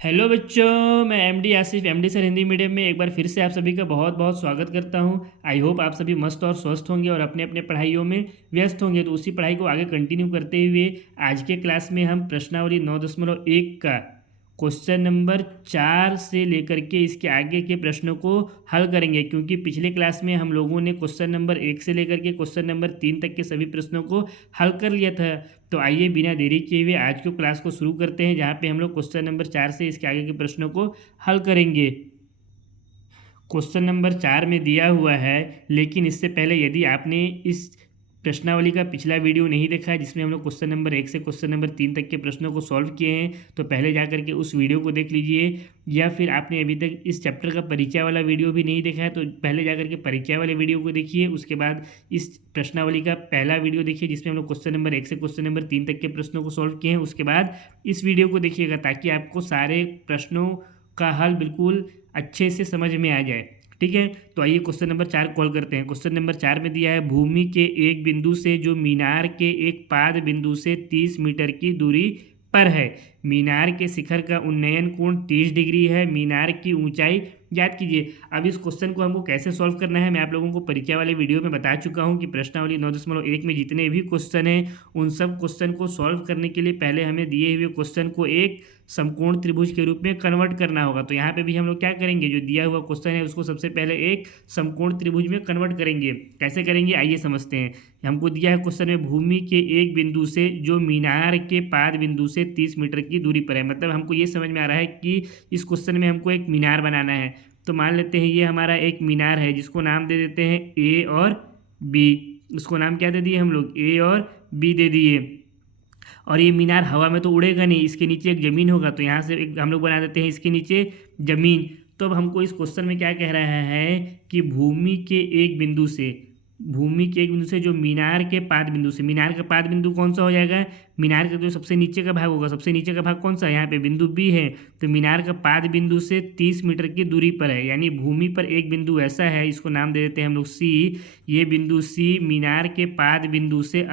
Hello बच्चों, मैं MD Asif MD sir Hindi medium में एक बार फिर से आप सभी का बहुत बहुत स्वागत करता हूं। आई होप आप सभी मस्त और स्वस्थ होंगे और अपने अपने पढ़ाइयों में व्यस्त होंगे। तो उसी पढ़ाई को आगे कंटिन्यू करते हुए आज के क्लास में हम प्रश्नावली 9.1 का क्वेश्चन नंबर 4 से लेकर के इसके आगे के प्रश्नों को हल करेंगे, क्योंकि पिछले क्लास में हम लोगों ने क्वेश्चन नंबर 1 से लेकर के क्वेश्चन नंबर 3 तक के सभी प्रश्नों को हल कर लिया था। तो आइए बिना देरी किए हुए आज की क्लास को शुरू करते हैं, जहाँ पे हम लोग क्वेश्चन नंबर 4 से इसके आगे के प्रश्नों को हल करेंगे। क्वेश्चन नंबर 4 में दिया हुआ है, लेकिन इससे पहले यदि आपने इस प्रश्नावली का पिछला वीडियो नहीं देखा है जिसमें हम लोग क्वेश्चन नंबर 1 से क्वेश्चन नंबर 3 तक के प्रश्नों को सॉल्व किए हैं, तो पहले जा करके उस वीडियो को देख लीजिए। या फिर आपने अभी तक इस चैप्टर का परिचय वाला वीडियो भी नहीं देखा है तो पहले जा करके परिचय वाले वीडियो को देखिए। उसके बाद इस प्रश्नावली का पहला वीडियो देखिए जिसमें हम लोग क्वेश्चन नंबर 1 से क्वेश्चन नंबर 3 तक के प्रश्नों को सॉल्व किए हैं। उसके बाद इस वीडियो को देखिएगा ताकि आपको सारे प्रश्नों का हल बिल्कुल अच्छे से समझ में आ जाए। ठीक है, तो आइए क्वेश्चन नंबर 4 कॉल करते हैं। क्वेश्चन नंबर 4 में दिया है, भूमि के एक बिंदु से जो मीनार के एक पाद बिंदु से 30 मीटर की दूरी पर है, मीनार के शिखर का उन्नयन कोण 30 डिग्री है, मीनार की ऊंचाई याद कीजिए। अब इस क्वेश्चन को हमको कैसे सॉल्व करना है मैं आप लोगों को परिचय वाले वीडियो में बता चुका हूं कि प्रश्नावली 9.1 में जितने भी क्वेश्चन हैं उन सब क्वेश्चन को सॉल्व करने के लिए पहले हमें दिए हुए क्वेश्चन को एक समकोण त्रिभुज के रूप में कन्वर्ट करना होगा। तो यहाँ पे भी हम लोग क्या करेंगे, जो दिया हुआ क्वेश्चन है उसको सबसे पहले एक समकोण त्रिभुज में कन्वर्ट करेंगे। कैसे करेंगे आइए समझते हैं। हमको दिया है क्वेश्चन में, भूमि के एक बिंदु से जो मीनार के पाद बिंदु से 30 मीटर की दूरी पर है। मतलब हमको ये समझ में आ रहा है कि इस क्वेश्चन में हमको एक मीनार बनाना है। तो मान लेते हैं ये हमारा एक मीनार है जिसको नाम दे देते हैं ए और बी। उसको नाम क्या दे दिए हम लोग, ए और बी दे दिए। और ये मीनार हवा में तो उड़ेगा नहीं, इसके नीचे एक ज़मीन होगा, तो यहाँ से एक हम लोग बना देते हैं इसके नीचे ज़मीन। तो अब हमको इस क्वेश्चन में क्या कह रहा है कि भूमि के एक बिंदु से, भूमि के एक बिंदु से जो मीनार के पाद बिंदु से, मीनार का पाद बिंदु कौन सा हो जाएगा, मीनार का जो सबसे नीचे का भाग होगा, सबसे नीचे का भाग कौन सा है, यहाँ पे बिंदु बी है। तो मीनार का पाद बिंदु से 30 मीटर की दूरी पर है, यानी भूमि पर एक बिंदु ऐसा है, इसको नाम दे देते हैं हम लोग सी। ये बिंदु सी मीनार के पाद बिंदु से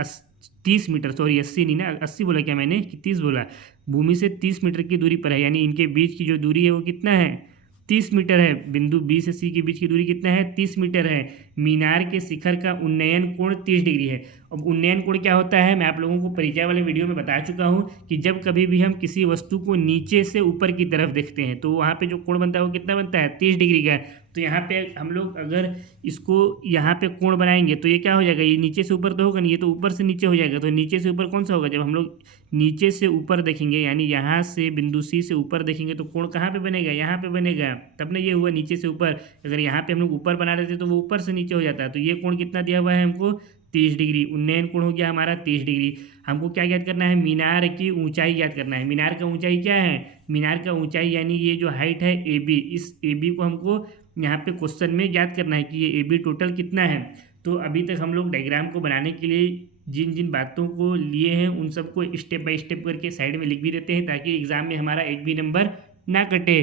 30 मीटर, सॉरी 80 नहीं ना, 80 बोला क्या मैंने कि 30 बोला, भूमि से 30 मीटर की दूरी पर है। यानी इनके बीच की जो दूरी है वो कितना है, 30 मीटर है। बिंदु बी से सी के बीच की दूरी कितना है, 30 मीटर है। मीनार के शिखर का उन्नयन कोण 30 डिग्री है। अब उन्नयन कोण क्या होता है मैं आप लोगों को परिचय वाले वीडियो में बता चुका हूँ कि जब कभी भी हम किसी वस्तु को नीचे से ऊपर की तरफ देखते हैं तो वहाँ पे जो कोण बनता है वो कितना बनता है, 30 डिग्री का। तो यहाँ पे हम लोग अगर इसको यहाँ पे कोण बनाएंगे तो ये क्या हो जाएगा, ये नीचे से ऊपर तो होगा नहीं, ये तो ऊपर से नीचे हो जाएगा। तो नीचे से ऊपर कौन सा होगा, जब हम लोग नीचे से ऊपर देखेंगे यानी यहाँ से बिंदु सी से ऊपर देखेंगे तो कोण कहाँ पे बनेगा, यहाँ पे बनेगा। तब ना ये हुआ नीचे से ऊपर। अगर यहाँ पे हम लोग ऊपर बना देते तो वो ऊपर से नीचे हो जाता है। तो ये कोण कितना दिया हुआ है हमको, 30 डिग्री। उन्नयन कोण हो गया हमारा 30 डिग्री। हमको क्या याद करना है, मीनार की ऊंचाई याद करना है। मीनार का ऊंचाई क्या है, मीनार का ऊंचाई यानी ये जो हाइट है ए बी, इस ए बी को हमको यहाँ पे क्वेश्चन में याद करना है कि ये ए बी टोटल कितना है। तो अभी तक हम लोग डायग्राम को बनाने के लिए जिन जिन बातों को लिए हैं उन सबको स्टेप बाय स्टेप करके साइड में लिख भी देते हैं ताकि एग्जाम में हमारा एक भी नंबर ना कटे।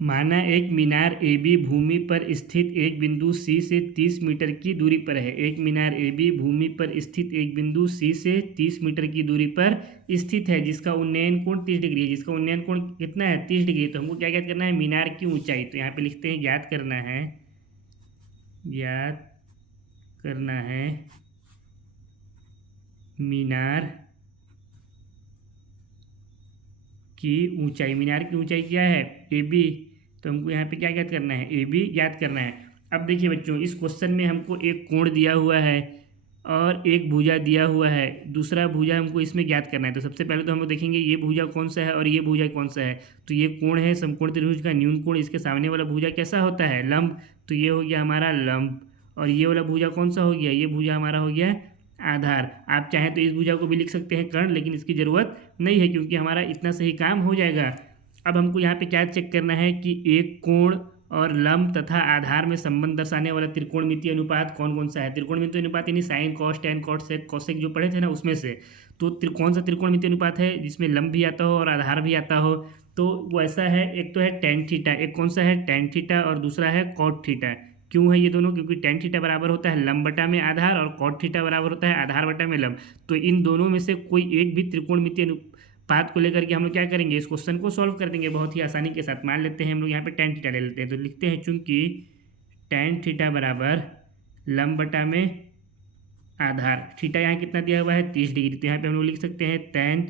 माना एक मीनार ए बी भूमि पर स्थित एक बिंदु सी से 30 मीटर की दूरी पर है। एक मीनार ए बी भूमि पर स्थित एक बिंदु सी से 30 मीटर की दूरी पर स्थित है जिसका उन्नयन कोण 30 डिग्री है। जिसका उन्नयन कोण कितना है, 30 डिग्री। तो हमको क्या याद करना है, मीनार की ऊंचाई। तो यहाँ पे लिखते हैं याद करना है, याद करना है मीनार की ऊंचाई। मीनार की ऊंचाई क्या है, ए बी। तो हमको यहाँ पे क्या याद करना है, ए बी याद करना है। अब देखिए बच्चों, इस क्वेश्चन में हमको एक कोण दिया हुआ है और एक भुजा दिया हुआ है, दूसरा भुजा हमको इसमें ज्ञात करना है। तो सबसे पहले तो हम लोग देखेंगे ये भुजा कौन सा है और ये भुजा कौन सा है। तो ये कोण है समकोण त्रिभुज का न्यून कोण, इसके सामने वाला भुजा कैसा होता है, लंब। तो ये हो गया हमारा लंब। और ये वाला भुजा कौन सा हो गया, ये भुजा हमारा हो गया आधार। आप चाहें तो इस भुजा को भी लिख सकते हैं कर्ण, लेकिन इसकी ज़रूरत नहीं है क्योंकि हमारा इतना सही काम हो जाएगा। अब हमको यहाँ पे क्या चेक करना है कि एक कोण और लंब तथा आधार में संबंध दर्शाने वाला त्रिकोणमितीय अनुपात कौन कौन सा है। त्रिकोणमितीय अनुपात यानी sine cos tan cot sec cosec जो पढ़े थे ना उसमें से। तो कौन सा त्रिकोणमितीय अनुपात है जिसमें लंब भी आता हो और आधार भी आता हो। तो वो ऐसा है, एक तो है टेन थीटा, एक कौन सा है टेन थीटा और दूसरा है कॉट थीटा। क्यों है ये दोनों, क्योंकि टेन थीटा बराबर होता है लंब बटा में आधार और कॉट थीटा बराबर होता है आधार बटा में लंब। तो इन दोनों में से कोई एक भी त्रिकोणमितीय पाथ को लेकर के हम लोग क्या करेंगे, इस क्वेश्चन को सॉल्व कर देंगे बहुत ही आसानी के साथ। मान लेते हैं हम लोग यहाँ पे tan थीटा ले लेते हैं, तो लिखते हैं चूंकि tan थीटा बराबर लंब बटा में आधार, थीटा यहाँ कितना दिया हुआ है 30 डिग्री, तो यहाँ पे हम लोग लिख सकते हैं tan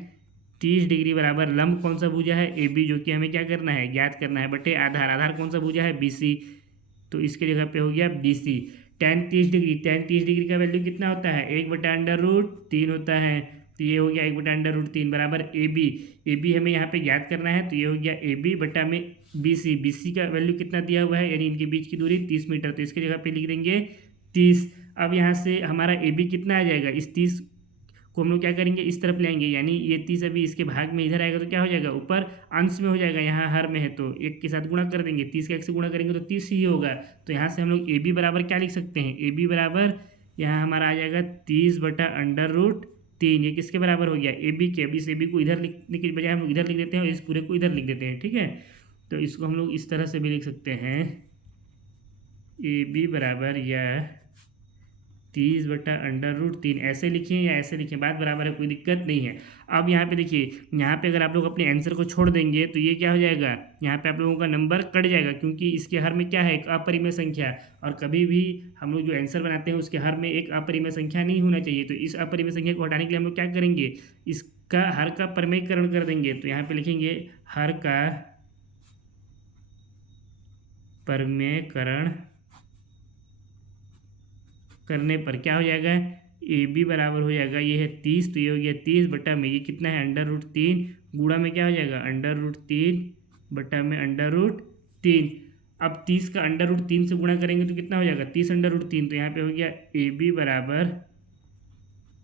30 डिग्री बराबर लंब कौन सा भुजा है ए बी, जो कि हमें क्या करना है, ज्ञात करना है, बटे आधार, आधार कौन सा भुजा है बी सी, तो इसके जगह पे हो गया B C. tan 30 degree, tan 30 degree का वैल्यू कितना होता है 1/√3 होता है, तो ये हो गया 1/√3 बराबर ए बी, ए बी हमें यहाँ पे ज्ञात करना है, तो ये हो गया ए बी बटा में बी सी, बी सी का वैल्यू कितना दिया हुआ है, यानी इनके बीच की दूरी 30 मीटर, तो इसके जगह पे लिख देंगे 30। अब यहाँ से हमारा ए बी कितना आ जाएगा, इस 30 को हम लोग क्या करेंगे, इस तरफ ले आएंगे, यानी ये 30 अभी इसके भाग में इधर आएगा तो क्या हो जाएगा, ऊपर अंश में हो जाएगा, यहाँ हर में है तो एक के साथ गुणा कर देंगे, 30 का 1 से गुणा करेंगे तो 30 ही होगा। तो यहाँ से हम लोग ए बी बराबर क्या लिख सकते हैं, ए बी बराबर यहाँ हमारा आ जाएगा 30/√3, ये किसके बराबर हो गया, ए बी के। अब इस ए बी को इधर लिखने के बजाय हम लोग इधर लिख देते हैं और इस पूरे को इधर लिख देते हैं, ठीक है। तो इसको हम लोग इस तरह से भी लिख सकते हैं, ए बी बराबर या 30/√3, ऐसे लिखें या ऐसे लिखें, बात बराबर है, कोई दिक्कत नहीं है। अब यहाँ पे देखिए, यहाँ पे अगर आप लोग अपने आंसर को छोड़ देंगे तो ये क्या हो जाएगा, यहाँ पे आप लोगों का नंबर कट जाएगा, क्योंकि इसके हर में क्या है, एक अपरिमेय संख्या, और कभी भी हम लोग जो आंसर बनाते हैं उसके हर में एक अपरिमेय संख्या नहीं होना चाहिए। तो इस अपरिमेय संख्या को हटाने के लिए हम लोग क्या करेंगे, इसका हर का परिमेयकरण कर देंगे, तो यहाँ पे लिखेंगे हर का परिमेयकरण करने पर क्या हो जाएगा, ए बी बराबर हो जाएगा, ये है 30, तो ये हो गया 30 बटा में ये कितना है √3, गुणा में क्या हो जाएगा √3 बटा में √3। अब 30 का √3 से गुणा करेंगे तो कितना हो जाएगा 30/√3, तो यहाँ पे हो गया ए बी बराबर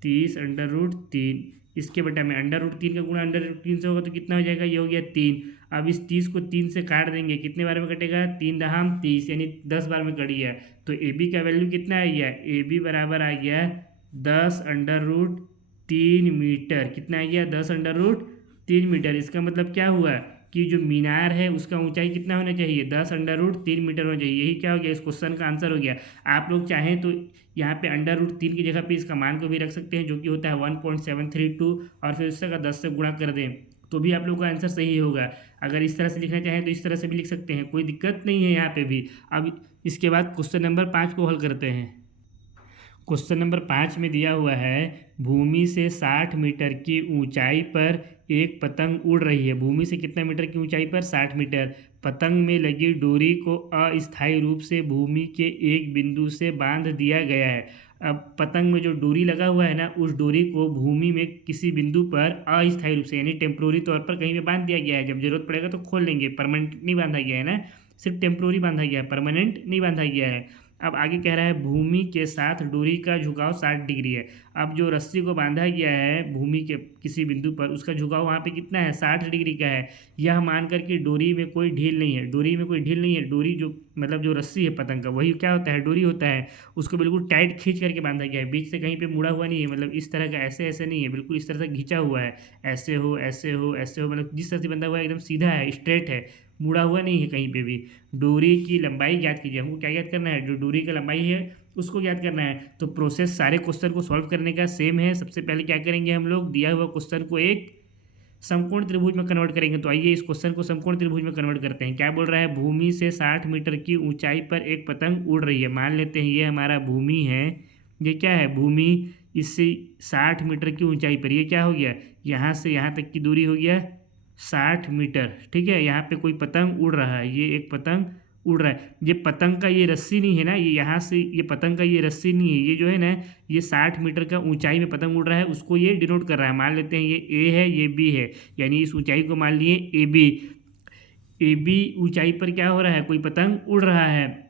30/√3, इसके बटा में √3 का गुणा √3 से होगा तो कितना हो जाएगा, ये हो गया 3। अब इस 30 को 3 से काट देंगे, कितने बार में कटेगा, 3 दहाम 30, यानी 10 बार में कट गया। तो ए बी का वैल्यू कितना आ गया, ए बी बराबर आ गया 10/√3 मीटर, कितना आ गया 10/√3 मीटर। इसका मतलब क्या हुआ कि जो मीनार है उसका ऊंचाई कितना होना चाहिए, 10/√3 मीटर होना चाहिए। यही क्या हो गया, इस क्वेश्चन का आंसर हो गया। आप लोग चाहें तो यहाँ पे √3 की जगह पे इसका मान को भी रख सकते हैं, जो कि होता है 1.732, और फिर उससे अगर 10 से गुणा कर दें तो भी आप लोग का आंसर सही होगा। अगर इस तरह से लिखना चाहें तो इस तरह से भी लिख सकते हैं, कोई दिक्कत नहीं है यहाँ पे भी। अब इसके बाद क्वेश्चन नंबर 5 को हल करते हैं। क्वेश्चन नंबर 5 में दिया हुआ है, भूमि से 60 मीटर की ऊंचाई पर एक पतंग उड़ रही है। भूमि से कितना मीटर की ऊंचाई पर, 60 मीटर। पतंग में लगी डोरी को अस्थायी रूप से भूमि के एक बिंदु से बांध दिया गया है। अब पतंग में जो डोरी लगा हुआ है ना, उस डोरी को भूमि में किसी बिंदु पर अस्थायी रूप से यानी टेम्प्रोरी तौर पर कहीं पे बांध दिया गया है। जब जरूरत पड़ेगा तो खोल लेंगे, परमानेंट नहीं बांधा गया है ना, सिर्फ टेम्प्रोरी बांधा गया है, परमानेंट नहीं बांधा गया है। अब आगे कह रहा है भूमि के साथ डोरी का झुकाव 60 डिग्री है। अब जो रस्सी को बांधा गया है भूमि के किसी बिंदु पर, उसका झुकाव वहाँ पे कितना है, 60 डिग्री का है। यह मानकर कि डोरी में कोई ढील नहीं है, डोरी में कोई ढील नहीं है, डोरी जो मतलब जो रस्सी है पतंग का, वही क्या होता है, डोरी होता है, उसको बिल्कुल टाइट खींच करके बांधा गया है, बीच से कहीं पे मुड़ा हुआ नहीं है, मतलब इस तरह का ऐसे ऐसे नहीं है, बिल्कुल इस तरह से खींचा हुआ है, ऐसे हो ऐसे हो ऐसे हो, मतलब जिस तरह से बंधा हुआ है एकदम सीधा है, स्ट्रेट है, मुड़ा हुआ नहीं है कहीं पे भी। डोरी की लंबाई ज्ञात कीजिए, हमको क्या ज्ञात करना है, जो डोरी की लंबाई है उसको ज्ञात करना है। तो प्रोसेस सारे क्वेश्चन को सॉल्व करने का सेम है। सबसे पहले क्या करेंगे हम लोग, दिया हुआ क्वेश्चन को एक समकोण त्रिभुज में कन्वर्ट करेंगे। तो आइए इस क्वेश्चन को समकोण त्रिभुज में कन्वर्ट करते हैं। क्या बोल रहा है, भूमि से 60 मीटर की ऊंचाई पर एक पतंग उड़ रही है। मान लेते हैं ये हमारा भूमि है, ये क्या है भूमि, इससे 60 मीटर की ऊंचाई पर ये क्या हो गया, यहाँ से यहाँ तक की दूरी हो गया 60 मीटर, ठीक है। यहाँ पे कोई पतंग उड़ रहा है, ये एक पतंग उड़ रहा है। ये पतंग का ये रस्सी नहीं है ना, ये यहाँ से ये पतंग का ये रस्सी नहीं है, ये जो है ना ये 60 मीटर का ऊंचाई में पतंग उड़ रहा है, उसको ये डिनोट कर रहा है। मान लेते हैं ये ए है, ये बी है, यानी इस ऊंचाई को मान लिए ए बी। ए बी ऊंचाई पर क्या हो रहा है, कोई पतंग उड़ रहा है।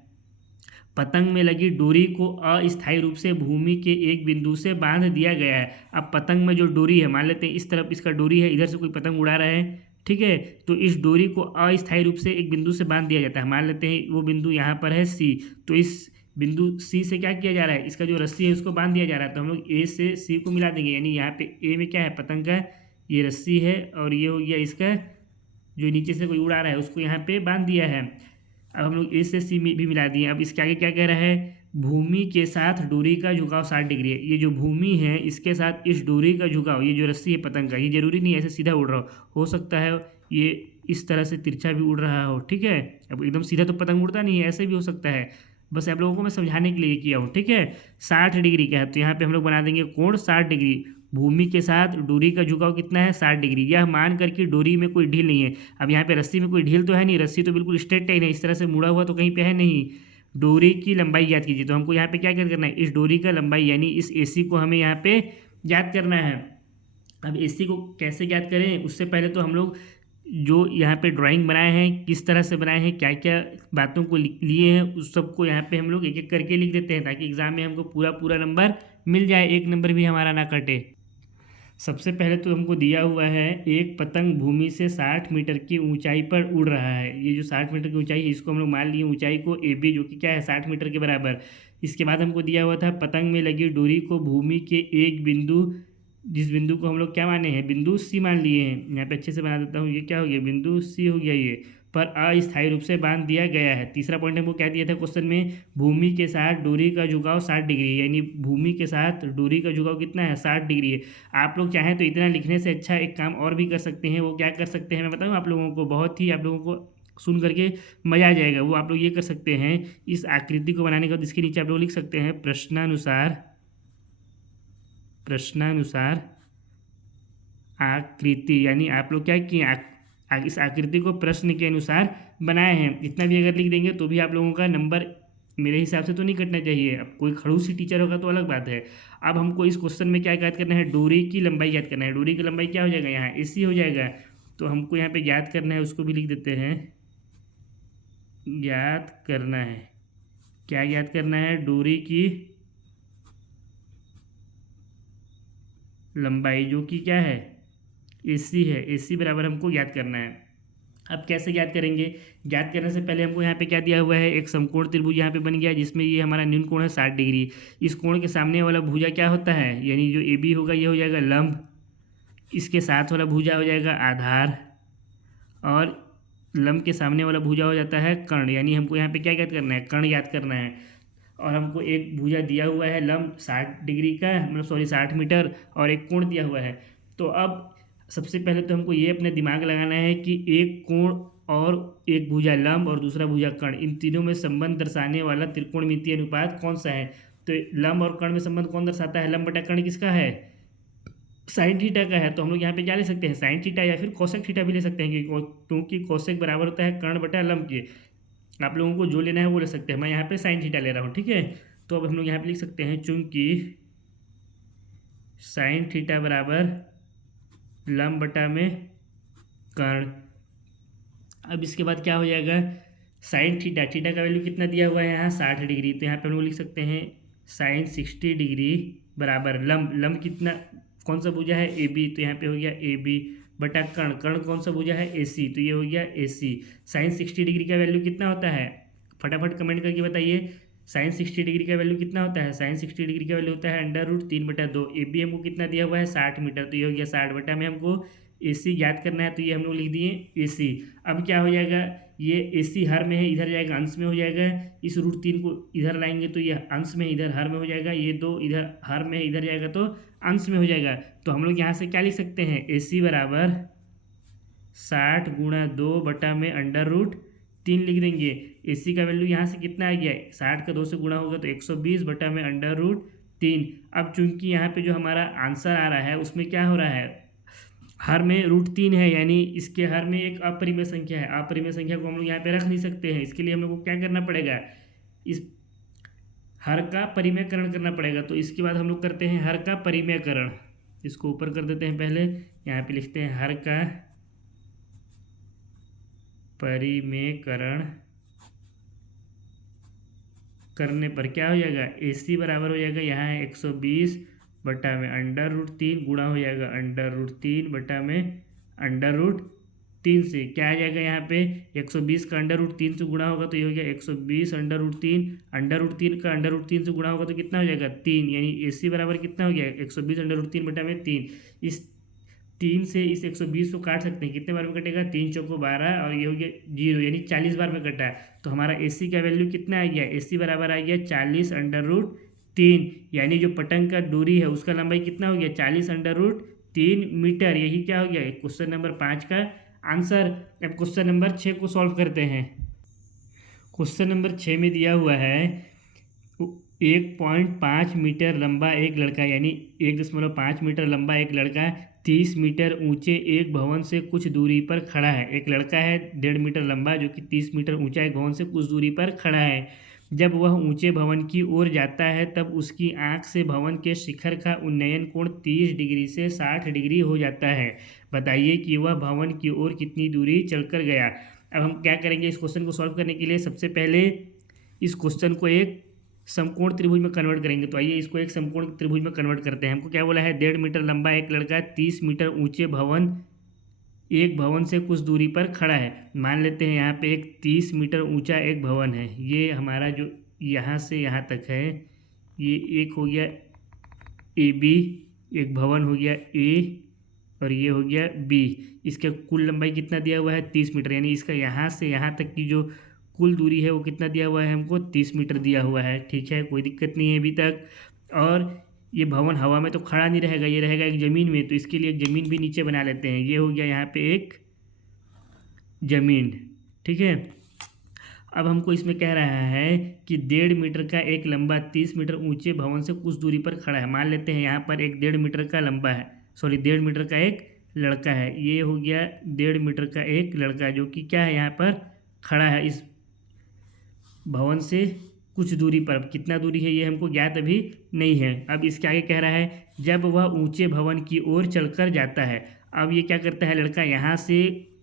पतंग में लगी डोरी को अस्थायी रूप से भूमि के एक बिंदु से बांध दिया गया है। अब पतंग में जो डोरी है, मान लेते हैं इस तरफ इसका डोरी है, इधर से कोई पतंग उड़ा रहा है, ठीक है। तो इस डोरी को अस्थायी रूप से एक बिंदु से बांध दिया जाता है। मान लेते हैं वो बिंदु यहाँ पर है सी, तो इस बिंदु सी से क्या किया जा रहा है, इसका जो रस्सी है उसको बांध दिया जा रहा है। तो हम लोग ए से सी को मिला देंगे, यानी यहाँ पे ए में क्या है, पतंग का ये रस्सी है, और ये हो गया इसका जो नीचे से कोई उड़ा रहा है उसको यहाँ पे बांध दिया है। अब हम लोग ए से सी भी मिला दिए। अब इसके आगे क्या कह रहा है, भूमि के साथ डोरी का झुकाव 60 डिग्री है। ये जो भूमि है इसके साथ इस डोरी का झुकाव, ये जो रस्सी है पतंग का, ये जरूरी नहीं है ऐसे सीधा उड़ रहा हो सकता है ये इस तरह से तिरछा भी उड़ रहा हो, ठीक है। अब एकदम सीधा तो पतंग उड़ता नहीं है, ऐसे भी हो सकता है। बस आप लोगों को मैं समझाने के लिए किया हूँ, ठीक है। 60 डिग्री का है तो यहाँ पे हम लोग बना देंगे कोण 60 डिग्री। भूमि के साथ डोरी का झुकाव कितना है 60 डिग्री। यह मान करके डोरी में कोई ढील नहीं है। अब यहाँ पे रस्सी में कोई ढील तो है नहीं, रस्सी तो बिल्कुल स्ट्रेट है, इस तरह से मुड़ा हुआ तो कहीं पे है नहीं। डोरी की लंबाई याद कीजिए, तो हमको यहाँ पे क्या करना है, इस डोरी का लंबाई यानी इस एसी को हमें यहाँ पे याद करना है। अब एसी को कैसे याद करें, उससे पहले तो हम लोग जो यहाँ पे ड्राइंग बनाए हैं किस तरह से बनाए हैं, क्या क्या बातों को लिए हैं, उस सबको यहाँ पे हम लोग एक एक करके लिख देते हैं ताकि एग्जाम में हमको पूरा पूरा नंबर मिल जाए, एक नंबर भी हमारा ना कटे। सबसे पहले तो हमको दिया हुआ है एक पतंग भूमि से 60 मीटर की ऊंचाई पर उड़ रहा है। ये जो 60 मीटर की ऊंचाई है इसको हम लोग मान लिए ऊंचाई को ए बी, जो कि क्या है 60 मीटर के बराबर। इसके बाद हमको दिया हुआ था पतंग में लगी डोरी को भूमि के एक बिंदु, जिस बिंदु को हम लोग क्या माने हैं, बिंदु सी मान लिए हैं। यहाँ पे अच्छे से बना देता हूँ, ये क्या हो गया, बिंदु सी हो गया ये, पर अस्थायी रूप से बांध दिया गया है। तीसरा पॉइंट हमको क्या दिया था क्वेश्चन में, भूमि के साथ डोरी का झुकाव 60 डिग्री, यानी भूमि के साथ डोरी का झुकाव कितना है 60 डिग्री है। आप लोग चाहें तो इतना लिखने से अच्छा एक काम और भी कर सकते हैं। वो क्या कर सकते हैं मैं बताऊँ आप लोगों को, बहुत ही आप लोगों को सुन करके मज़ा आ जाएगा। वो आप लोग ये कर सकते हैं, इस आकृति को बनाने के बाद इसके नीचे आप लोग लिख सकते हैं प्रश्नानुसार आकृति, यानी आप लोग क्या किए, इस आकृति को प्रश्न के अनुसार बनाए हैं। इतना भी अगर लिख देंगे तो भी आप लोगों का नंबर मेरे हिसाब से तो नहीं कटना चाहिए। अब कोई खड़ूस ही टीचर होगा तो अलग बात है। अब हमको इस क्वेश्चन में क्या याद करना है, डोरी की लंबाई याद करना है। डोरी की लंबाई क्या हो जाएगा, यहाँ एसी हो जाएगा, तो हमको यहाँ पे याद करना है, उसको भी लिख देते हैं, याद करना है। क्या याद करना है, डोरी की लंबाई जो कि क्या है एसी है, एसी बराबर हमको याद करना है। अब कैसे याद करेंगे, याद करने से पहले हमको यहाँ पे क्या दिया हुआ है, एक समकोण त्रिभुज यहाँ पे बन गया जिसमें ये हमारा न्यून कोण है 60 डिग्री। इस कोण के सामने वाला भुजा क्या होता है, यानी जो ए बी होगा ये हो जाएगा लंब, इसके साथ वाला भुजा हो जाएगा आधार, और लंब के सामने वाला भुजा हो जाता है कर्ण। यानी हमको यहाँ पे क्या याद करना है, कर्ण याद करना है। और हमको एक भुजा दिया हुआ है लंब 60 डिग्री का, मतलब सॉरी 60 मीटर, और एक कोण दिया हुआ है। तो अब सबसे पहले तो हमको ये अपने दिमाग लगाना है कि एक कोण और एक भुजा लंब और दूसरा भुजा कर्ण, इन तीनों में संबंध दर्शाने वाला त्रिकोणमितीय अनुपात कौन सा है। तो लंब और कर्ण में संबंध कौन दर्शाता है, लंब बटा कर्ण किसका है, साइन थीटा का है। तो हम लोग यहाँ पे क्या ले सकते हैं, साइन थीटा या फिर कोसेक थीटा भी ले सकते हैं, क्योंकि कोसेक बराबर होता है कर्ण बटा लंब के। आप लोगों को जो लेना है वो ले सकते हैं, मैं यहाँ पे साइन थीटा ले रहा हूँ, ठीक है। तो अब हम लोग यहाँ पे लिख सकते हैं, चूंकि साइन थीटा बराबर लंब बटा में कर्ण। अब इसके बाद क्या हो जाएगा, साइन थीटा, थीटा का वैल्यू कितना दिया हुआ है यहाँ 60 डिग्री, तो यहाँ पे हम लोग लिख सकते हैं साइन 60 डिग्री बराबर लंब, लंब कितना कौन सा भुजा है ए बी, तो यहाँ पे हो गया ए बी बटा कर्ण, कर्ण कौन सा भुजा है ए सी, तो ये हो गया ए सी। साइन 60 डिग्री का वैल्यू कितना होता है, फटाफट कमेंट करके बताइए, साइन 60 डिग्री का वैल्यू कितना होता है, साइन 60 डिग्री का वैल्यू होता है √3/2। ए बी हमको कितना दिया हुआ है 60 मीटर, तो ये हो गया 60 बटा में हमको ए सी याद करना है, तो ये हम लोग लिख दिए ए सी। अब क्या हो जाएगा, ये ए सी हर में है, इधर जाएगा अंश में हो जाएगा, इस √3 को इधर लाएंगे तो ये अंश में इधर हर में हो जाएगा, ये 2 इधर हर में इधर जाएगा तो अंश में हो जाएगा। तो हम लोग यहाँ से क्या लिख सकते हैं, ए सी बराबर 60 गुणा 2 बटा में √3 लिख देंगे। ए सी का वैल्यू यहाँ से कितना आ गया, 60 का 2 से गुणा होगा तो 120 बटा में √3। अब चूंकि यहाँ पे जो हमारा आंसर आ रहा है उसमें क्या हो रहा है, हर में √3 है, यानी इसके हर में एक अपरिमेय संख्या है। अपरिमेय संख्या को हम लोग यहाँ पे रख नहीं सकते हैं, इसके लिए हम लोग को क्या करना पड़ेगा, इस हर का परिमेयकरण करना पड़ेगा। तो इसके बाद हम लोग करते हैं हर का परिमेयकरण, इसको ऊपर कर देते हैं, पहले यहाँ पे लिखते हैं हर का परिमेयकरण करने पर क्या हो जाएगा, ए सी बराबर हो जाएगा, यहाँ है 120 बटा में √3 गुणा हो जाएगा √3 बटा में √3 से क्या आ जाएगा, यहाँ पे 120 का √3 से गुणा होगा तो ये हो गया 120 √3, √3 का √3 से गुणा होगा तो कितना हो जाएगा 3, यानी ए सी बराबर कितना हो गया 120 √3 बटा में 3। इस 3 से इस 120 को काट सकते हैं, कितने बार में कटेगा, 3 चौको 12 और ये हो गया 0, यानी 40 बार में कटा है। तो हमारा AC का वैल्यू कितना आ गया, AC बराबर आ गया 40/√3, यानी जो पतंग का डोरी है उसका लंबाई कितना हो गया, 40/√3 मीटर। यही क्या हो गया क्वेश्चन नंबर 5 का आंसर। अब क्वेश्चन नंबर 6 को सॉल्व करते हैं। क्वेश्चन नंबर 6 में दिया हुआ है 1.5 मीटर लंबा एक लड़का, यानी 1.5 मीटर लंबा एक लड़का 30 मीटर ऊंचे एक भवन से कुछ दूरी पर खड़ा है। एक लड़का है 1.5 मीटर लंबा जो कि 30 मीटर ऊंचा एक भवन से कुछ दूरी पर खड़ा है। जब वह ऊंचे भवन की ओर जाता है तब उसकी आंख से भवन के शिखर का उन्नयन कोण 30 डिग्री से 60 डिग्री हो जाता है। बताइए कि वह भवन की ओर कितनी दूरी चलकर गया। अब हम क्या करेंगे इस क्वेश्चन को सॉल्व करने के लिए, सबसे पहले इस क्वेश्चन को एक समकोण त्रिभुज में कन्वर्ट करेंगे। तो आइए इसको एक समकोण त्रिभुज में कन्वर्ट करते हैं। हमको क्या बोला है, 1.5 मीटर लंबा एक लड़का 30 मीटर ऊंचे एक भवन से कुछ दूरी पर खड़ा है। मान लेते हैं यहाँ पे एक 30 मीटर ऊंचा एक भवन है, ये हमारा जो यहाँ से यहाँ तक है, ये एक हो गया AB, एक भवन हो गया A और ये हो गया B। इसका कुल लंबाई कितना दिया हुआ है, 30 मीटर, यानी इसका यहाँ से यहाँ तक की जो कुल दूरी है वो कितना दिया हुआ है, हमको 30 मीटर दिया हुआ है। ठीक है, कोई दिक्कत नहीं है अभी तक। और ये भवन हवा में तो खड़ा नहीं रहेगा, ये रहेगा एक ज़मीन में, तो इसके लिए एक ज़मीन भी नीचे बना लेते हैं। ये हो गया यहाँ पे एक ज़मीन। ठीक है, अब हमको इसमें कह रहा है कि 1.5 मीटर का एक लंबा 30 मीटर ऊंचे भवन से कुछ दूरी पर खड़ा है। मान लेते हैं यहाँ पर एक 1.5 मीटर का लंबा है, 1.5 मीटर का एक लड़का है। ये हो गया 1.5 मीटर का एक लड़का जो कि क्या है यहाँ पर खड़ा है इस भवन से कुछ दूरी पर। अब कितना दूरी है ये हमको ज्ञात अभी नहीं है। अब इसके आगे कह रहा है जब वह ऊंचे भवन की ओर चलकर जाता है। अब ये क्या करता है, लड़का यहाँ से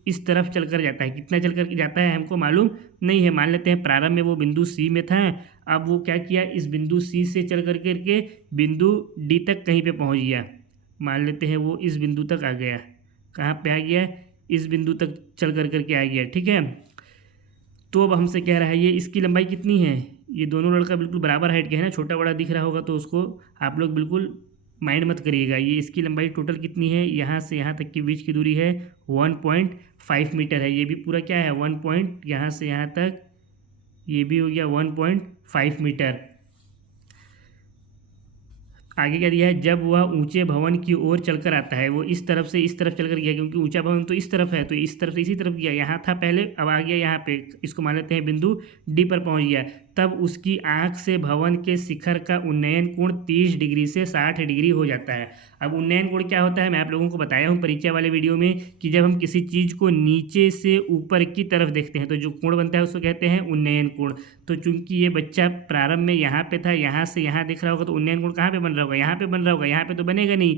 इस तरफ चलकर जाता है, कितना चलकर जाता है हमको मालूम नहीं है। मान लेते हैं प्रारंभ में वो बिंदु C में था, अब वो क्या किया, इस बिंदु C से चल कर के बिंदु D तक कहीं पे पहुँच गया। मान लेते हैं वो इस बिंदु तक आ गया, कहाँ पे आ गया, इस बिंदु तक चल कर के आ गया। ठीक है, तो अब हमसे कह रहा है ये इसकी लंबाई कितनी है। ये दोनों लड़का बिल्कुल बराबर हाइट के है ना, छोटा बड़ा दिख रहा होगा तो उसको आप लोग बिल्कुल माइंड मत करिएगा। ये इसकी लंबाई टोटल कितनी है, यहाँ से यहाँ तक के बीच की दूरी है 1.5 मीटर है। ये भी पूरा क्या है 1 यहाँ से यहाँ तक, ये भी हो गया 1.5 मीटर। आगे क्या दिया है, जब वह ऊंचे भवन की ओर चलकर आता है, वो इस तरफ से इस तरफ चलकर गया, क्योंकि ऊंचा भवन तो इस तरफ है, तो इस तरफ से इसी तरफ गया, यहाँ था पहले, अब आ गया यहाँ पे, इसको मान लेते हैं बिंदु D पर पहुंच गया। तब उसकी आंख से भवन के शिखर का उन्नयन कोण 30 डिग्री से 60 डिग्री हो जाता है। अब उन्नयन कोण क्या होता है, मैं आप लोगों को बताया हूँ परिचय वाले वीडियो में कि जब हम किसी चीज़ को नीचे से ऊपर की तरफ देखते हैं तो जो कोण बनता है उसको कहते हैं उन्नयन कोण। तो चूंकि ये बच्चा प्रारंभ में यहाँ पे था, यहाँ से यहाँ देख रहा होगा, तो उन्नयन कोण कहाँ पे बन रहा होगा, यहाँ पे बन रहा होगा, यहाँ पे तो बनेगा नहीं,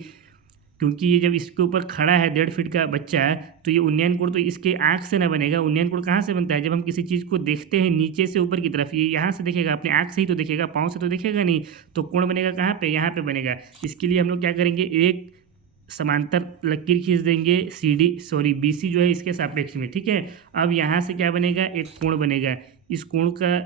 क्योंकि ये जब इसके ऊपर खड़ा है 1.5 फीट का बच्चा है, तो ये उन्नयन कोण तो इसके आंख से ना बनेगा। उन्नयन कोण कहाँ से बनता है, जब हम किसी चीज़ को देखते हैं नीचे से ऊपर की तरफ, ये यहाँ से देखेगा, अपने आंख से ही तो देखेगा, पाँव से तो देखेगा नहीं, तो कोण बनेगा कहाँ पे, यहाँ पे बनेगा। इसके लिए हम लोग क्या करेंगे, एक समांतर लकीर खींच देंगे BC जो है इसके सापेक्ष में। ठीक है, अब यहाँ से क्या बनेगा, एक कोण बनेगा। इस कोण का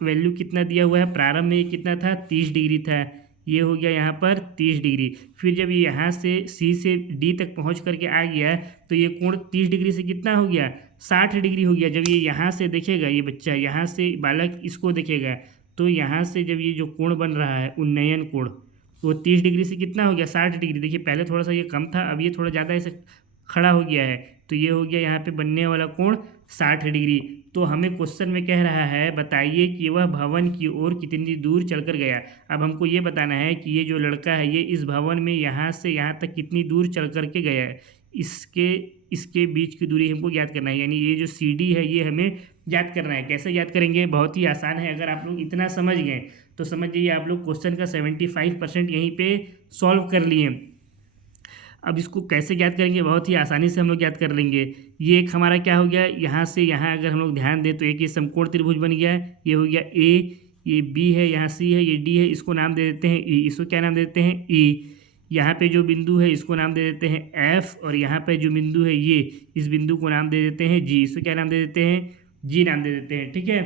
वैल्यू कितना दिया हुआ है, प्रारंभ में ये कितना था 30 डिग्री था, ये हो गया यहाँ पर 30 डिग्री। फिर जब ये यहाँ से C से D तक पहुँच करके आ गया तो ये कोण 30 डिग्री से कितना हो गया, 60 डिग्री हो गया। जब ये यहाँ से देखेगा, ये बच्चा यहाँ से बालक इसको देखेगा, तो यहाँ से जब ये जो कोण बन रहा है उन्नयन कोण, वो 30 डिग्री से कितना हो गया, 60 डिग्री। देखिए पहले थोड़ा सा ये कम था, अब ये थोड़ा ज़्यादा ऐसे खड़ा हो गया है, तो ये हो गया यहाँ पे बनने वाला कोण 60 डिग्री। तो हमें क्वेश्चन में कह रहा है बताइए कि वह भवन की ओर कितनी दूर चलकर गया। अब हमको ये बताना है कि ये जो लड़का है ये इस भवन में यहाँ से यहाँ तक कितनी दूर चल कर के गया है, इसके बीच की दूरी हमको ज्ञात करना है, यानी ये जो CD है ये हमें ज्ञात करना है। कैसे ज्ञात करेंगे, बहुत ही आसान है। अगर आप लोग इतना समझ गए तो समझ जाइए आप लोग क्वेश्चन का 75% यहीं पे सॉल्व कर लिए। अब इसको कैसे ज्ञात करेंगे, बहुत ही आसानी से हम लोग ज्ञात कर लेंगे। ये एक हमारा क्या हो गया, यहाँ से यहाँ अगर हम लोग ध्यान दें तो एक ये समकोण त्रिभुज बन गया है, ये हो गया A, ये B है, यहाँ C है, ये D है, इसको नाम दे देते हैं E, इसको क्या नाम दे देते हैं E। यहाँ पे जो बिंदु है इसको नाम दे देते हैं F, और यहाँ पे जो बिंदु है ये, इस बिंदु को नाम दे देते हैं G, इसको क्या नाम दे देते हैं G नाम दे देते हैं। ठीक है,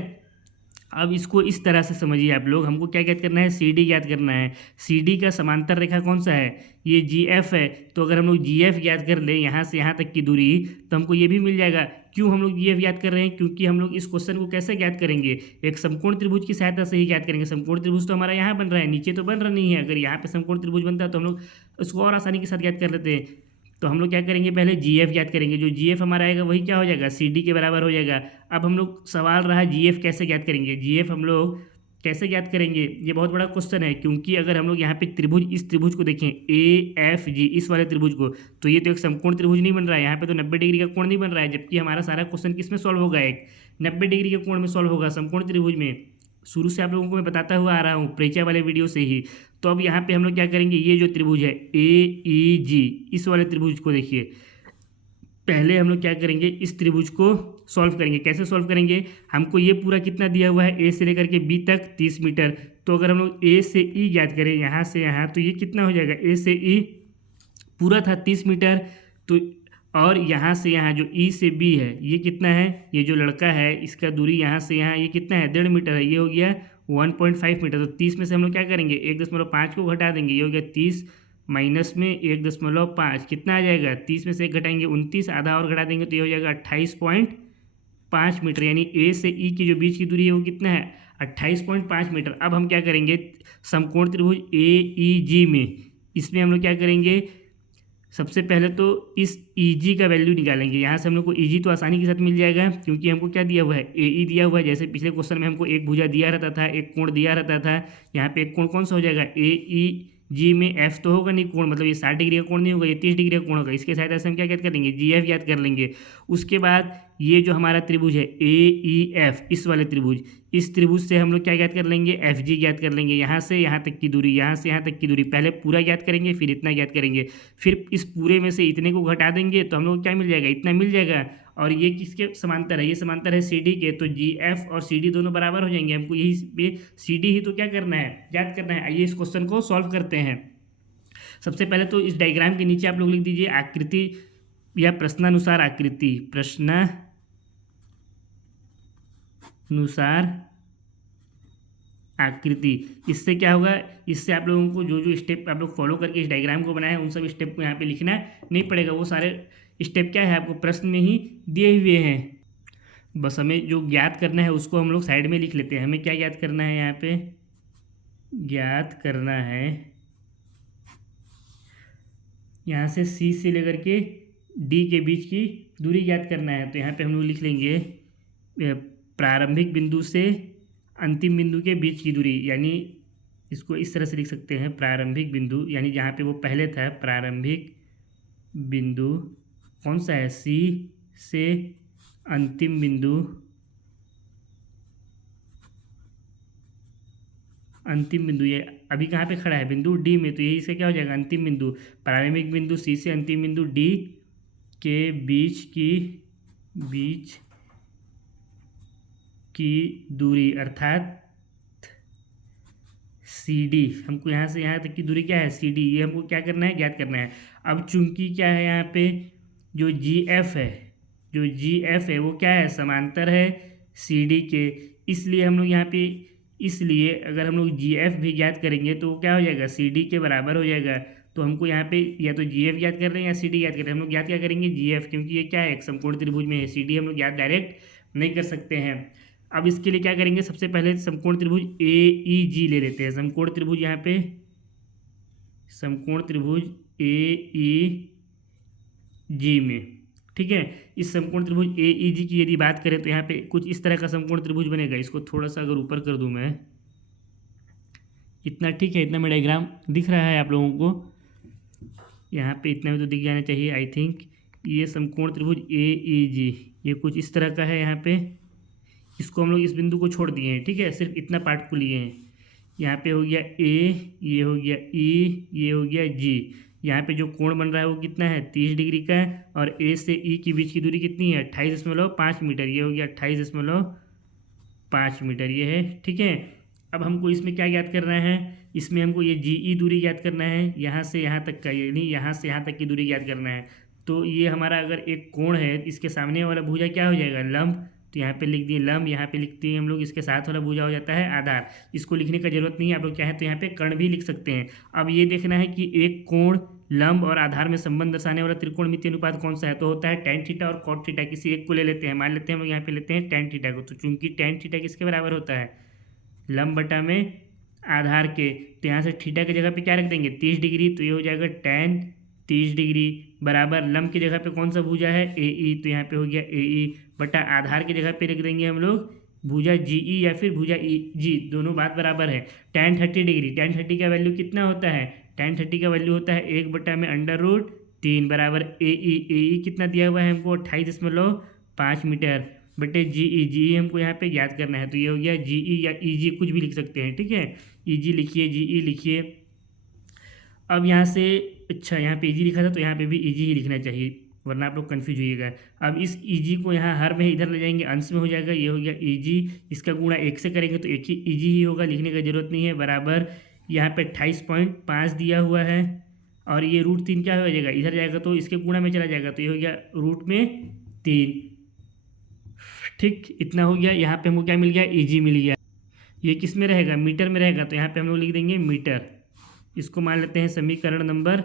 अब इसको इस तरह से समझिए आप लोग, हमको क्या ज्ञात करना है, सी डी ज्ञात करना है। सी डी का समांतर रेखा कौन सा है, ये जी एफ है। तो अगर हम लोग जी एफ ज्ञात कर लें यहाँ से यहाँ तक की दूरी, तो हमको ये भी मिल जाएगा। क्यों हम लोग जी एफ ज्ञात कर रहे हैं, क्योंकि हम लोग इस क्वेश्चन को कैसे ज्ञात करेंगे, एक समकोण त्रिभुज की सहायता से ही ज्ञात करेंगे। समकोण त्रिभुज तो हमारा यहाँ बन रहा है, नीचे तो बन रहा नहीं है। अगर यहाँ पे समकोण त्रिभुज बनता है तो हम लोग उसको और आसानी के साथ ज्ञात कर लेते हैं। तो हम लोग क्या करेंगे, पहले जी एफ ज्ञात करेंगे। जो जी एफ हमारा आएगा वही क्या हो जाएगा, सी डी के बराबर हो जाएगा। अब हम लोग सवाल रहा जी एफ कैसे ज्ञात करेंगे। जी एफ हम लोग कैसे ज्ञात करेंगे, ये बहुत बड़ा क्वेश्चन है। क्योंकि अगर हम लोग यहाँ पे त्रिभुज, इस त्रिभुज को देखें ए एफ जी, इस वाले त्रिभुज को, तो ये तो एक समकोण त्रिभुज नहीं बन रहा है। यहाँ पे तो 90 डिग्री का कोण नहीं बन रहा है, जबकि हमारा सारा क्वेश्चन किस में सॉल्व होगा, एक 90 डिग्री के कोण में सॉल्व होगा, समकोण त्रिभुज में। शुरू से आप लोगों को मैं बताता हुआ आ रहा हूँ परिचय वाले वीडियो से ही। तो अब यहाँ पे हम लोग क्या करेंगे, ये जो त्रिभुज है ए ई जी, इस वाले त्रिभुज को देखिए। पहले हम लोग क्या करेंगे, इस त्रिभुज को सॉल्व करेंगे। कैसे सॉल्व करेंगे, हमको ये पूरा कितना दिया हुआ है, ए से लेकर के बी तक 30 मीटर। तो अगर हम लोग ए से ई ज्ञात करें यहाँ से यहाँ, तो ये कितना हो जाएगा, ए से ई पूरा था 30 मीटर। तो और यहाँ से यहाँ जो ई से बी है ये कितना है, ये जो लड़का है इसका दूरी यहाँ से यहाँ ये कितना है, 1.5 मीटर है। ये हो गया 1.5 मीटर। तो 30 में से हम लोग क्या करेंगे, 1.5 को घटा देंगे। ये हो गया 30 माइनस में 1.5, कितना आ जाएगा, 30 में से 1 घटाएंगे 29, आधा और घटा देंगे तो ये हो जाएगा 28.5 मीटर। यानी ए से ई की जो बीच की दूरी है वो कितना है, 28.5 मीटर। अब हम क्या करेंगे, समकोण त्रिभुज ए ई जी में, इसमें हम लोग क्या करेंगे, सबसे पहले तो इस ई जी का वैल्यू निकालेंगे। यहाँ से हम लोग को ई जी तो आसानी के साथ मिल जाएगा, क्योंकि हमको क्या दिया हुआ है, ए ई दिया हुआ है। जैसे पिछले क्वेश्चन में हमको एक भुजा दिया रहता था, एक कोण दिया रहता था। यहाँ पे एक कोण कौन सा हो जाएगा, ए ई जी में एफ तो होगा नहीं कोण, मतलब ये 60 डिग्री का कोण नहीं होगा, ये 30 डिग्री का कोण होगा। इसके सहायता से हम क्या याद कर लेंगे, जी एफ याद कर लेंगे। उसके बाद ये जो हमारा त्रिभुज है ए ई एफ, इस वाले त्रिभुज, इस त्रिभुज से हम लोग क्या ज्ञात कर लेंगे, एफ जी ज्ञात कर लेंगे। यहाँ से यहाँ तक की दूरी, यहाँ से यहाँ तक की दूरी पहले पूरा ज्ञात करेंगे, फिर इतना ज्ञात करेंगे, फिर इस पूरे में से इतने को घटा देंगे तो हम लोग क्या मिल जाएगा, इतना मिल जाएगा। और ये किसके समांतर है, ये समांतर है सी डी के। तो जी एफ और सी डी दोनों बराबर हो जाएंगे। हमको यही सी डी ही तो क्या करना है, ज्ञात करना है। आइए इस क्वेश्चन को सॉल्व करते हैं। सबसे पहले तो इस डायग्राम के नीचे आप लोग लिख दीजिए आकृति या प्रश्नानुसार आकृति, प्रश्नानुसार आकृति। इससे क्या होगा, इससे आप लोगों को जो जो स्टेप आप लोग फॉलो करके इस डायग्राम को बनाए उन सब स्टेप को यहाँ पे लिखना नहीं पड़ेगा। वो सारे स्टेप क्या है आपको प्रश्न में ही दिए हुए हैं। बस हमें जो ज्ञात करना है उसको हम लोग साइड में लिख लेते हैं। हमें क्या ज्ञात करना है, यहाँ पे ज्ञात करना है, यहाँ से सी से लेकर के डी के बीच की दूरी ज्ञात करना है। तो यहाँ पे हम लोग लिख लेंगे प्रारंभिक बिंदु से अंतिम बिंदु के बीच की दूरी, यानी इसको इस तरह से लिख सकते हैं, प्रारंभिक बिंदु यानी जहाँ पे वो पहले था, प्रारंभिक बिंदु कौन सा है, सी से अंतिम बिंदु, अंतिम बिंदु ये अभी कहाँ पे खड़ा है, बिंदु डी में। तो ये इसका क्या हो जाएगा, अंतिम बिंदु, प्रारंभिक बिंदु सी से अंतिम बिंदु डी के बीच की दूरी अर्थात सी डी। हमको यहाँ से यहाँ तक की दूरी क्या है, सी डी, ये हमको क्या करना है, ज्ञात करना है। अब चूंकि क्या है, यहाँ पे जो जी एफ है, जो जी एफ है वो क्या है, समांतर है सी डी के। इसलिए हम लोग यहाँ पे, इसलिए अगर हम लोग जी एफ भी ज्ञात करेंगे तो क्या हो जाएगा, सी डी के बराबर हो जाएगा। तो हमको यहाँ पे या तो जी एफ ज्ञात कर रहे हैं या सी डी ज्ञात कर रहे हैं। हम लोग ज्ञात क्या करेंगे, जी एफ, क्योंकि ये क्या है, एक समकोण त्रिभुज में है। सी डी हम लोग ज्ञात डायरेक्ट नहीं कर सकते हैं। अब इसके लिए क्या करेंगे, सबसे पहले समकोण त्रिभुज ए ई जी ले लेते हैं। समकोण त्रिभुज यहाँ पे, समकोण त्रिभुज ए ई जी में, ठीक है। इस समकोण त्रिभुज ए ई जी की यदि बात करें तो यहाँ पे कुछ इस तरह का समकोण त्रिभुज बनेगा। इसको थोड़ा सा अगर ऊपर कर दूं मैं, इतना ठीक है, इतना में डायग्राम दिख रहा है आप लोगों को, यहाँ पे इतना में तो दिख जाना चाहिए आई थिंक। ये समकोण त्रिभुज ए ई जी ये कुछ इस तरह का है। यहाँ पे इसको हम लोग इस बिंदु को छोड़ दिए हैं, ठीक है, सिर्फ इतना पार्ट को लिए हैं। यहाँ पे हो गया ए, ये हो गया ई, ये हो गया जी। यहाँ पे जो कोण बन रहा है वो कितना है, 30 डिग्री का है। और ए से ई के बीच की दूरी कितनी है, 28.5 मीटर। ये हो गया 28.5 मीटर, ये है, ठीक है। अब हमको इसमें क्या ज्ञात करना है, इसमें हमको ये जी ई दूरी ज्ञात करना है, यहाँ से यहाँ तक का, यानी यहाँ से यहाँ तक की दूरी ज्ञात करना है। तो ये हमारा अगर एक कोण है, इसके सामने वाला भुजा क्या हो जाएगा, लंब। तो यहाँ पे लिख दिए लंब, यहाँ पे लिखते हैं हम लोग इसके साथ वाला भुजा हो जाता है आधार। इसको लिखने का जरूरत नहीं है, आप लोग चाहें तो यहाँ पे कर्ण भी लिख सकते हैं। अब ये देखना है कि एक कोण, लंब और आधार में संबंध दर्शाने वाला त्रिकोणमितीय अनुपात कौन सा है। तो होता है tan थीटा और cot थीटा, किसी एक को ले लेते हैं। मान लेते हैं हम लोग यहाँ पे लेते हैं tan थीटा को। तो चूंकि tan थीटा किसके बराबर होता है, लंब बटा में आधार के, तो यहाँ से थीटा की जगह पे क्या रख देंगे 30 डिग्री। तो ये हो जाएगा tan 30 डिग्री बराबर लंब की जगह पे कौन सा भुजा है AE, तो यहाँ पे हो गया AE बटा आधार की जगह पे रख देंगे हम लोग भुजा GE या फिर भुजा EG, दोनों बात बराबर है। tan 30 डिग्री, tan 30 का वैल्यू कितना होता है, tan 30 का वैल्यू होता है 1/√3 बराबर AE कितना दिया हुआ है हमको 28.5 मीटर बटे GE हमको यहाँ पे याद करना है। तो ये हो गया GE या EG, कुछ भी लिख सकते हैं, ठीक है। EG लिखिए, GE लिखिए। अब यहाँ से अच्छा यहाँ पे EG लिखा था तो यहाँ पे भी EG ही लिखना चाहिए, वरना आप लोग कन्फ्यूज होइएगा। अब इस EG को यहाँ हर में इधर ले जाएंगे, अंश में हो जाएगा। ये हो गया EG, इसका गुणा 1 से करेंगे तो एक ही EG ही होगा, लिखने का जरूरत नहीं है। बराबर यहाँ पे 28.5 दिया हुआ है और ये √3 क्या हो जाएगा, इधर जाएगा तो इसके गुणा में चला जाएगा, तो ये हो गया √3। ठीक, इतना हो गया। यहाँ पे हमको क्या मिल गया, EG मिल गया। ये किस में रहेगा, मीटर में रहेगा, तो यहाँ पे हम लोग लिख देंगे मीटर। इसको मान लेते हैं समीकरण नंबर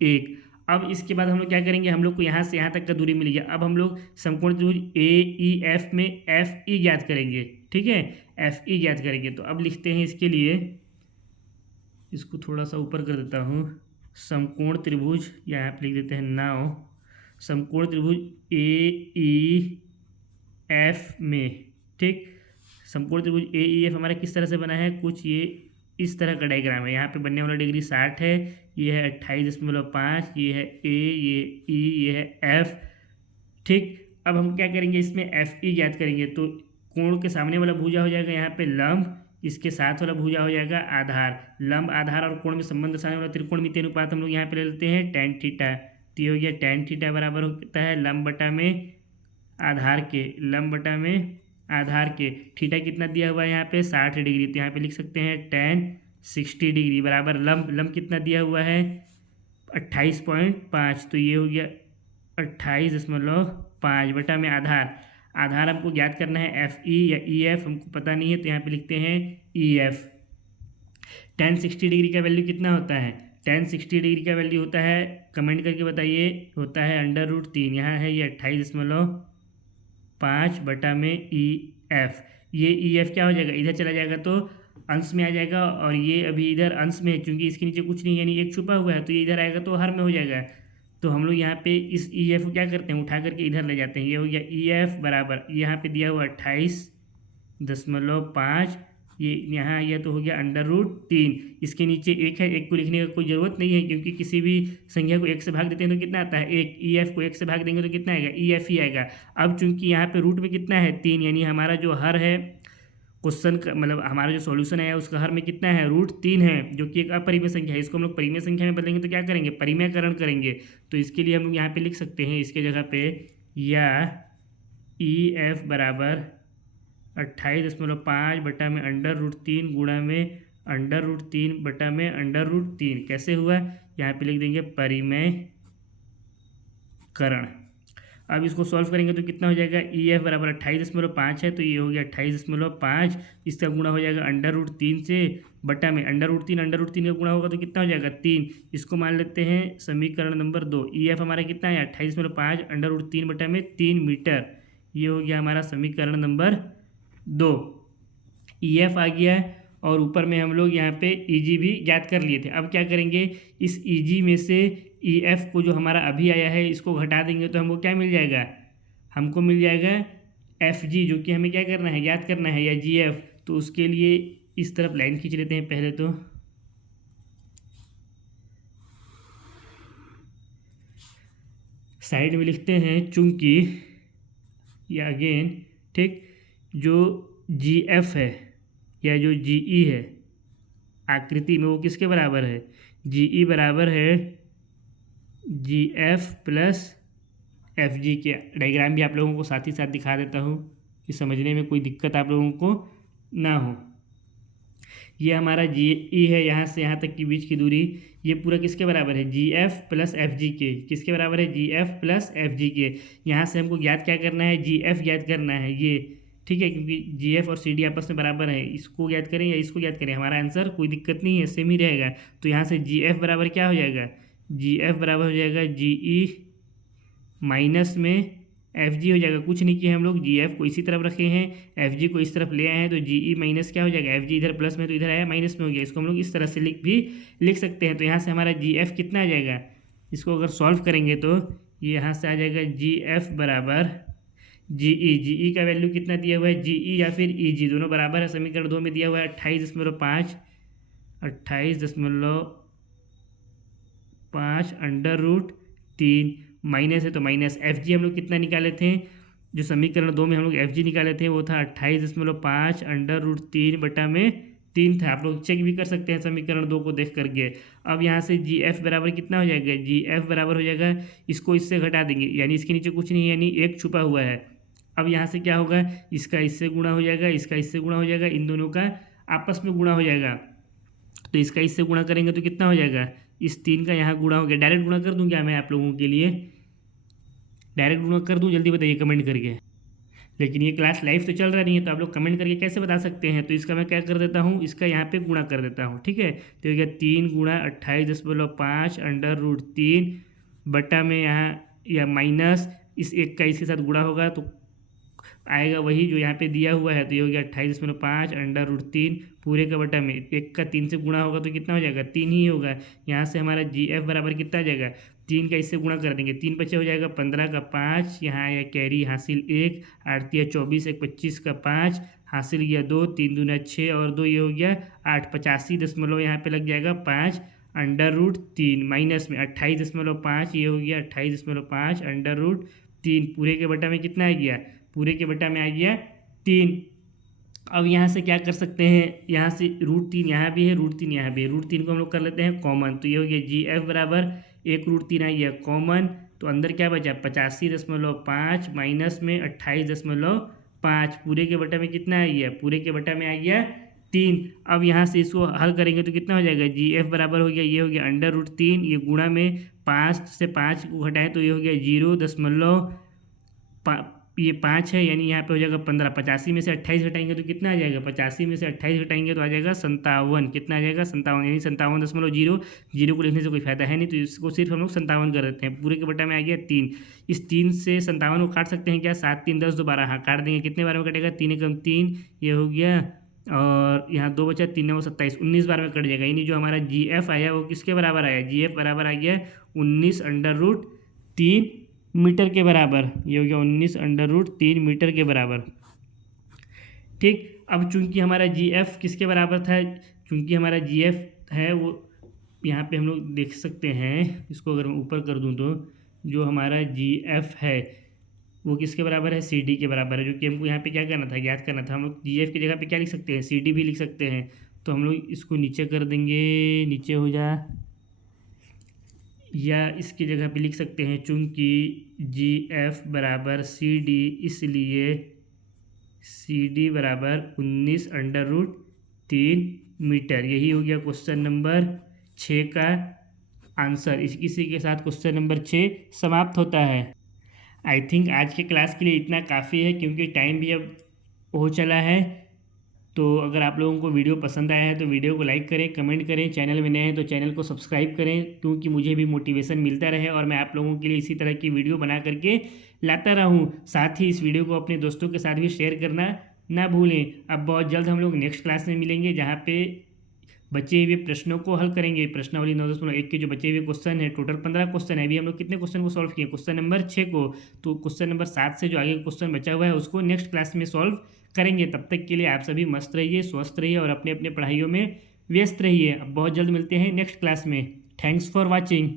1। अब इसके बाद हम लोग क्या करेंगे, हम लोग को यहाँ से यहाँ तक का दूरी मिल गया। अब हम लोग समकोण त्रिभुज AEF में FE ज्ञात करेंगे, ठीक है, FE ज्ञात करेंगे। तो अब लिखते हैं इसके लिए, इसको थोड़ा सा ऊपर कर देता हूँ, समकोण त्रिभुज, यहाँ पे लिख देते हैं 9, समकोण त्रिभुज AEF में, ठीक। समकोण त्रिभुज AEF हमारा किस तरह से बना है, कुछ ये इस तरह का डायग्राम है। यहाँ पे बनने वाला डिग्री 60 है, ये है 28.5, ये है A, ये E, ये है F, ठीक। अब हम क्या करेंगे, इसमें FE ज्ञात करेंगे। तो कोण के सामने वाला भुजा हो जाएगा यहाँ पे लंब, इसके साथ वाला भुजा हो जाएगा आधार। लंब, आधार और कोण में संबंध दर्शाने वाला त्रिकोणमितीय अनुपात हम लोग यहाँ पे ले लेते हैं tan थीटा। तो ये हो गया tan थीटा बराबर होता है लंब बटा में आधार के, लंब बटा में आधार के। थीटा कितना दिया हुआ है यहाँ पे 60 डिग्री, तो यहाँ पे लिख सकते हैं tan 60 डिग्री बराबर लंब कितना दिया हुआ है 28.5, तो ये हो गया 28.5 बटा में आधार हमको ज्ञात करना है FE या EF, हमको पता नहीं है, तो यहाँ पे लिखते हैं EF। tan 60 डिग्री का वैल्यू कितना होता है, tan 60 डिग्री का वैल्यू होता है, कमेंट करके बताइए, होता है √3। यहाँ है ये 28.5 बटा में EF। ये EF क्या हो जाएगा, इधर चला जाएगा तो अंश में आ जाएगा, और ये अभी इधर अंश में है क्योंकि इसके नीचे कुछ नहीं, यानी एक छुपा हुआ है, तो ये इधर आएगा तो हर में हो जाएगा। तो हम लोग यहाँ पे इस EF को क्या करते हैं, उठा करके इधर ले जाते हैं। ये हो गया EF बराबर, यहाँ पे दिया हुआ 28.5, ये यहाँ यह तो हो गया √3। इसके नीचे एक है, एक को लिखने का कोई ज़रूरत नहीं है क्योंकि किसी भी संख्या को 1 से भाग देते हैं तो कितना आता है 1। EF को 1 से भाग देंगे तो कितना आएगा, EF ही आएगा। अब चूंकि यहाँ पे रूट में कितना है 3, यानी हमारा जो हर है क्वेश्चन का, मतलब हमारा जो सॉल्यूशन है उसका हर में कितना है √3 है, जो कि एक अपरिमेय संख्या है। इसको हम लोग परिमेय संख्या में बदलेंगे तो क्या करेंगे, परिमेयकरण करेंगे। तो इसके लिए हम लोग यहाँ पे लिख सकते हैं इसके जगह पे, या EF बराबर 28.5 बटा में √3 गुणा में √3 बटा में √3। कैसे हुआ, यहाँ पे लिख देंगे परिमेयकरण। अब इसको सॉल्व करेंगे तो कितना हो जाएगा, EF बराबर 28.5 है, तो ये हो गया 28.5, इसका गुणा हो जाएगा √3 से बटा में √3 का गुणा होगा तो कितना हो जाएगा 3। इसको मान लेते हैं समीकरण नंबर 2। EF हमारा कितना है 28.5 √3 बटा में 3 मीटर। ये हो गया हमारा समीकरण नंबर 2। EF आ गया है और ऊपर में हम लोग यहाँ पे EG भी ज्ञात कर लिए थे। अब क्या करेंगे, इस EG में से EF को जो हमारा अभी आया है इसको घटा देंगे तो हमको क्या मिल जाएगा, हमको मिल जाएगा FG, जो कि हमें क्या करना है, याद करना है, या GF। तो उसके लिए इस तरफ लाइन खींच लेते हैं पहले, तो साइड में लिखते हैं चूंकि, या अगेन, ठीक, जो GF है या जो GE है आकृति में वो किसके बराबर है, GE बराबर है GF प्लस FG के। डायग्राम भी आप लोगों को साथ ही साथ दिखा देता हूँ कि समझने में कोई दिक्कत आप लोगों को ना हो। ये हमारा जी ई है, यहाँ से यहाँ तक की बीच की दूरी, ये पूरा किसके बराबर है, जी एफ प्लस एफ जी के। किसके बराबर है, जी एफ प्लस एफ जी के। यहाँ से हमको ज्ञात क्या करना है, जी एफ ज्ञात करना है ये, ठीक है, क्योंकि जी एफ और सी डी आपस में बराबर है। इसको ज्ञात करें या इसको ज्ञात करें, हमारा आंसर कोई दिक्कत नहीं है, सेम ही रहेगा। तो यहाँ से जी एफ बराबर क्या हो जाएगा, जी एफ बराबर हो जाएगा जी ई माइनस में एफ जी हो जाएगा। कुछ नहीं किया हम लोग, जी एफ को इसी तरफ रखे हैं, एफ जी को इस तरफ ले आए हैं, तो जी ई माइनस क्या हो जाएगा, एफ जी इधर प्लस में तो इधर आया माइनस में हो गया। इसको हम लोग इस तरह से लिख सकते हैं। तो यहाँ से हमारा जी एफ कितना आ जाएगा, इसको अगर सॉल्व करेंगे तो ये यहाँ से आ जाएगा जी एफ बराबर जी ई का वैल्यू कितना दिया हुआ है, जी ई या फिर ई जी दोनों बराबर है। समीकरण 2 में दिया हुआ है 28.5 √3 माइनस है, तो माइनस एफ जी हम लोग कितना निकाले थे, जो समीकरण 2 में हम लोग एफ जी निकाले थे वो था 28.5 √3 बटा में 3 था। आप लोग चेक भी कर सकते हैं समीकरण 2 को देख करके। अब यहाँ से जी एफ बराबर कितना हो जाएगा, जी एफ बराबर हो जाएगा, इसको इससे घटा देंगे, यानी इसके नीचे कुछ नहीं है, यानी 1 छुपा हुआ है। अब यहाँ से क्या होगा, इसका इससे गुणा हो जाएगा, इसका इससे गुणा हो जाएगा, इन दोनों का आपस में गुणा हो जाएगा। तो इसका इससे गुणा करेंगे तो कितना हो जाएगा, इस 3 का यहाँ गुणा हो गया। डायरेक्ट गुणा कर दूँ क्या मैं आप लोगों के लिए, डायरेक्ट गुणा कर दूँ, जल्दी बताइए कमेंट करके। लेकिन ये क्लास लाइव तो चल रहा नहीं है, तो आप लोग कमेंट करके कैसे बता सकते हैं। तो इसका मैं क्या कर देता हूँ, इसका यहाँ पे गुणा कर देता हूँ, ठीक है। तो ये 3 गुणा 28.5 √3 बटा में यहाँ या माइनस इस 1 का इसके साथ गुणा होगा तो आएगा वही जो यहाँ पे दिया हुआ है। तो ये हो गया 28.5 √3 पूरे का बटा में 1 का 3 से गुणा होगा तो कितना हो जाएगा, 3 ही होगा। यहाँ से हमारा जी एफ बराबर कितना आ जाएगा, 3 का इससे गुणा कर देंगे, 3 बचे हो जाएगा 15 का 5, यहाँ आया कैरी हासिल 1, 8 × 24 1 25 का 5 हासिल गया 2, 3 दूना 6 और 2 ये हो गया 8, 85 यहाँ पे लग जाएगा 5 √3 माइनस में 28.5 ये हो गया 28.5 √3 पूरे के बटा में कितना आ गया, पूरे के बटा में आ गया 3। अब यहाँ से क्या कर सकते हैं, यहाँ से √3 यहाँ भी है, √3 यहाँ भी है, √3 को हम लोग कर लेते हैं कॉमन। तो ये हो गया जी एफ बराबर 1 √3 आ गया कॉमन, तो अंदर क्या बचा 85.5 माइनस में 28.5 पूरे के बटा में कितना आ गया, पूरे के बटा में आ गया 3। अब यहाँ से इसको हल करेंगे तो कितना हो जाएगा, जी एफ बराबर हो गया, ये हो गया √3, ये गुणा में 5 से 5 को घटाएं तो ये हो गया 0.5, ये 5 है, यानी यहाँ पे हो जाएगा 15। 85 में से 28 घटाएंगे तो कितना आ जाएगा, 85 में से 28 घटाएंगे तो आ जाएगा 57। कितना आ जाएगा 57, यानी 57.0। जीरो को लिखने से कोई फायदा है नहीं, तो इसको सिर्फ हम लोग 57 कर देते हैं। पूरे के बटा में आ गया 3। इस 3 से 57 को काट सकते हैं क्या, 7 3 10 दोबारा, हाँ काट देंगे। कितने बार में कटेगा, 3 × 3 ये हो गया, और यहाँ 2 बचा, 3 9 27, 19 बार में कट जाएगा। यानी जो हमारा जी एफ आया वो किसके बराबर आया, जी एफ बराबर आ गया 19 √3 मीटर के बराबर। ये हो गया 19 √3 मीटर के बराबर, ठीक। अब चूंकि हमारा जी एफ किसके बराबर था, चूंकि हमारा जी एफ है वो यहाँ पे हम लोग देख सकते हैं, इसको अगर मैं ऊपर कर दूँ तो जो हमारा जी एफ है वो किसके बराबर है, सी डी के बराबर है। जो कि हमको यहाँ पे क्या करना था, ज्ञात करना था। हम लोग जी एफ की जगह पे क्या लिख सकते हैं, सी डी भी लिख सकते हैं। तो हम लोग इसको नीचे कर देंगे, नीचे हो जा, या इसकी जगह पे लिख सकते हैं चूँकि जी एफ बराबर सी डी, इसलिए सी डी बराबर 19 √3 मीटर। यही हो गया क्वेश्चन नंबर 6 का आंसर। इसी के साथ क्वेश्चन नंबर 6 समाप्त होता है। आई थिंक आज के क्लास के लिए इतना काफ़ी है, क्योंकि टाइम भी अब हो चला है। तो अगर आप लोगों को वीडियो पसंद आया है तो वीडियो को लाइक करें, कमेंट करें, चैनल में नए हैं तो चैनल को सब्सक्राइब करें, क्योंकि मुझे भी मोटिवेशन मिलता रहे और मैं आप लोगों के लिए इसी तरह की वीडियो बना करके लाता रहूं। साथ ही इस वीडियो को अपने दोस्तों के साथ भी शेयर करना ना भूलें। अब बहुत जल्द हम लोग नेक्स्ट क्लास में मिलेंगे, जहाँ पे बचे हुए प्रश्नों को हल करेंगे। प्रश्नावली 9.1 के जो बचे हुए क्वेश्चन है, टोटल 15 क्वेश्चन है। अभी हम लोग कितने क्वेश्चन को सॉल्व किए, क्वेश्चन नंबर 6 को। तो क्वेश्चन नंबर 7 से जो आगे क्वेश्चन बचा हुआ है उसको नेक्स्ट क्लास में सॉल्व करेंगे। तब तक के लिए आप सभी मस्त रहिए, स्वस्थ रहिए और अपने अपने पढ़ाइयों में व्यस्त रहिए। अब बहुत जल्द मिलते हैं नेक्स्ट क्लास में। Thanks for watching.